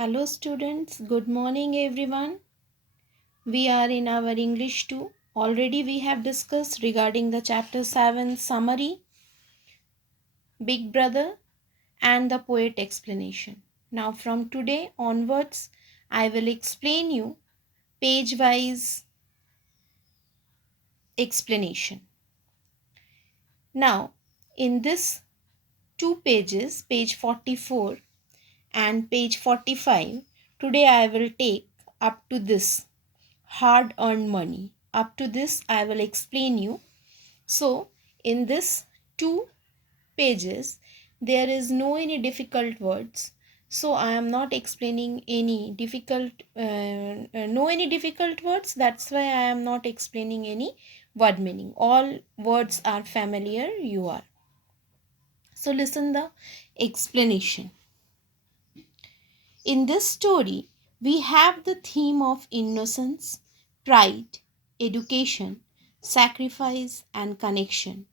Hello students, good morning everyone. We are in our English 2. Already we have discussed regarding the chapter 7 summary, Big Brother and the poet explanation. Now from today onwards, I will explain you page wise explanation. Now in this two pages, page 44 and page 45, today I will take up to this hard earned money. Up to this I will explain you. So in this two pages there is no any difficult words. So I am not explaining any difficult no any difficult words. That's why I am not explaining any word meaning. All words are familiar, you are. So listen the explanation. In this story, we have the theme of innocence, pride, education, sacrifice, and connection.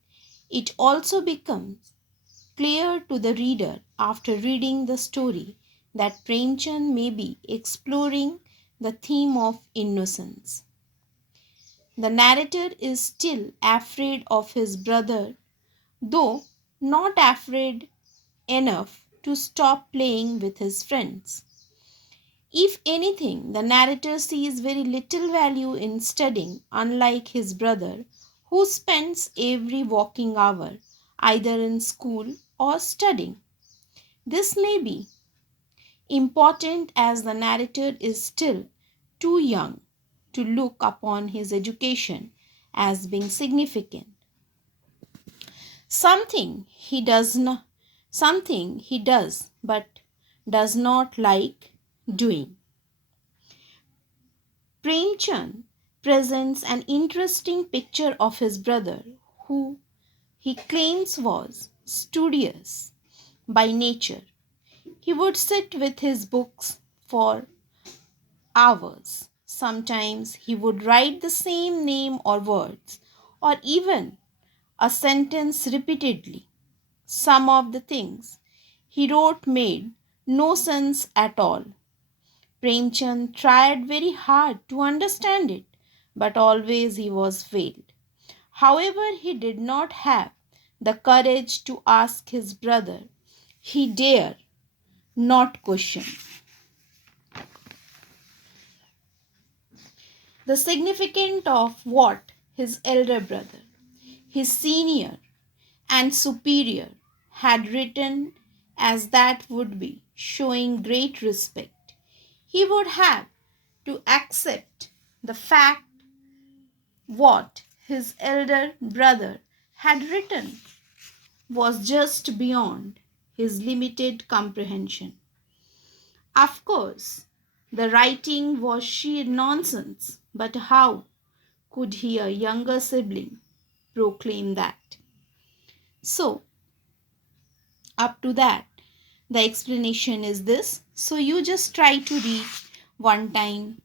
It also becomes clear to the reader after reading the story that Premchand may be exploring the theme of innocence. The narrator is still afraid of his brother, though not afraid enough to stop playing with his friends. If anything, the narrator sees very little value in studying, unlike his brother, who spends every waking hour either in school or studying. This may be important as the narrator is still too young to look upon his education as being significant. Something he does but does not like doing. Premchand presents an interesting picture of his brother, who he claims was studious by nature. He would sit with his books for hours. Sometimes he would write the same name or words, or even a sentence repeatedly. Some of the things he wrote made no sense at all. Premchand tried very hard to understand it, but always he was failed. However, he did not have the courage to ask his brother. He dared not question the significance of what his elder brother, his senior and superior, had written, as that would be showing great respect. He would have to accept the fact what his elder brother had written was just beyond his limited comprehension. Of course, the writing was sheer nonsense, but how could he, a younger sibling, proclaim that? So, up to that, the explanation is this. So, you just try to read one time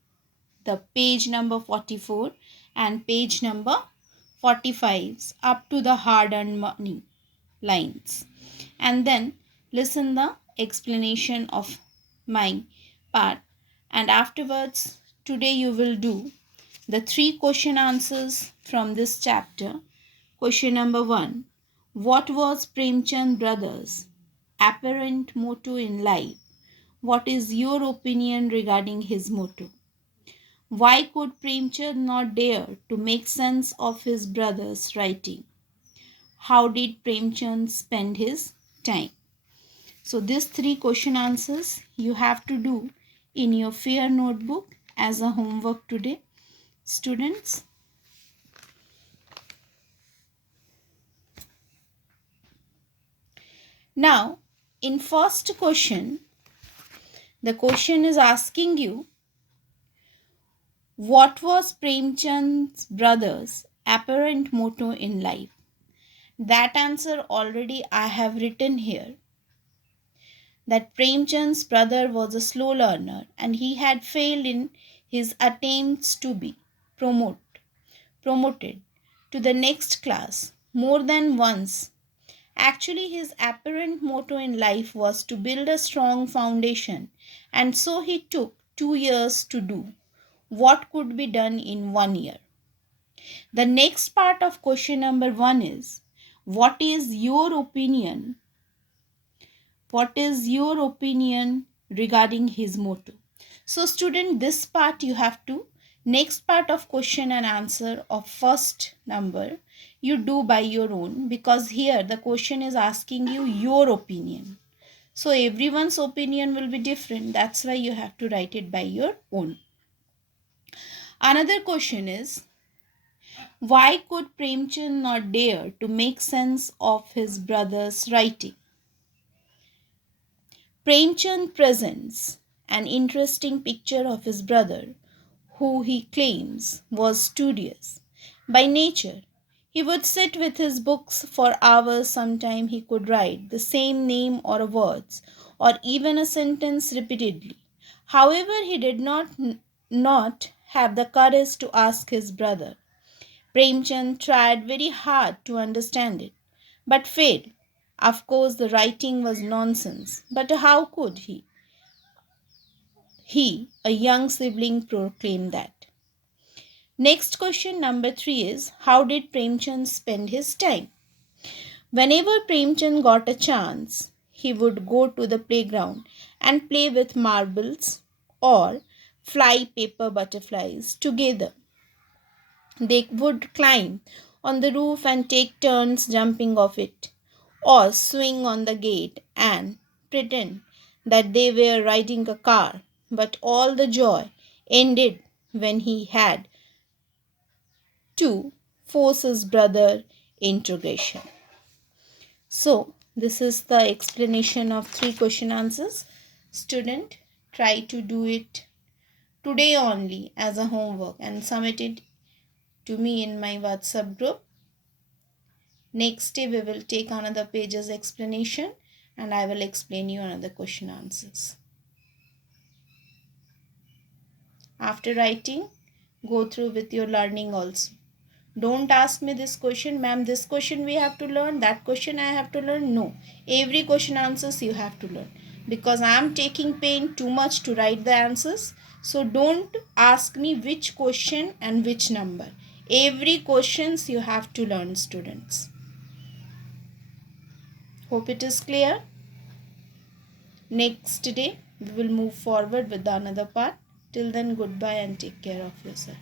the page number 44 and page number 45 up to the hard earned money lines, and then listen the explanation of my part, and afterwards today you will do the three question answers from this chapter. Question number 1: what was Premchand brothers apparent motto in life? What is your opinion regarding his motto? Why could Premchand not dare to make sense of his brother's writing? How did Premchand spend his time? So these three question answers you have to do in your fair notebook as a homework today, students. Now, in first question, the question is asking you, what was Premchand's brother's apparent motto in life? That answer already I have written here. That Premchand's brother was a slow learner and he had failed in his attempts to be promoted to the next class more than once, Actually, his apparent motto in life was to build a strong foundation, and so he took 2 years to do what could be done in 1 year. The next part of question number 1 is, what is your opinion? What is your opinion regarding his motto? So, student, this part you have to, next part of question and answer of first number, you do by your own, because here the question is asking you your opinion. So, everyone's opinion will be different. That's why you have to write it by your own. Another question is, why could Premchand not dare to make sense of his brother's writing? Premchand presents an interesting picture of his brother, who he claims was studious by nature. He would sit with his books for hours. Sometime he could write the same name or words or even a sentence repeatedly. However, he did not have the courage to ask his brother. Premchand tried very hard to understand it, but failed. Of course, the writing was nonsense, but how could he? He, a young sibling, proclaimed that. Next question, number 3, is, how did Premchand spend his time? Whenever Premchand got a chance, he would go to the playground and play with marbles or fly paper butterflies together. They would climb on the roof and take turns jumping off it, or swing on the gate and pretend that they were riding a car. But all the joy ended when he had to force his brother integration. So, this is the explanation of 3 question answers. Student, try to do it today only as a homework and submit it to me in my WhatsApp group. Next day we will take another page's explanation and I will explain you another question answers. After writing, go through with your learning also. Don't ask me this question, ma'am, this question we have to learn, that question I have to learn. No, every question answers you have to learn, because I am taking pain too much to write the answers. So don't ask me which question and which number. Every questions you have to learn, students. Hope it is clear. Next day we will move forward with the another part. Till then, goodbye and take care of yourself.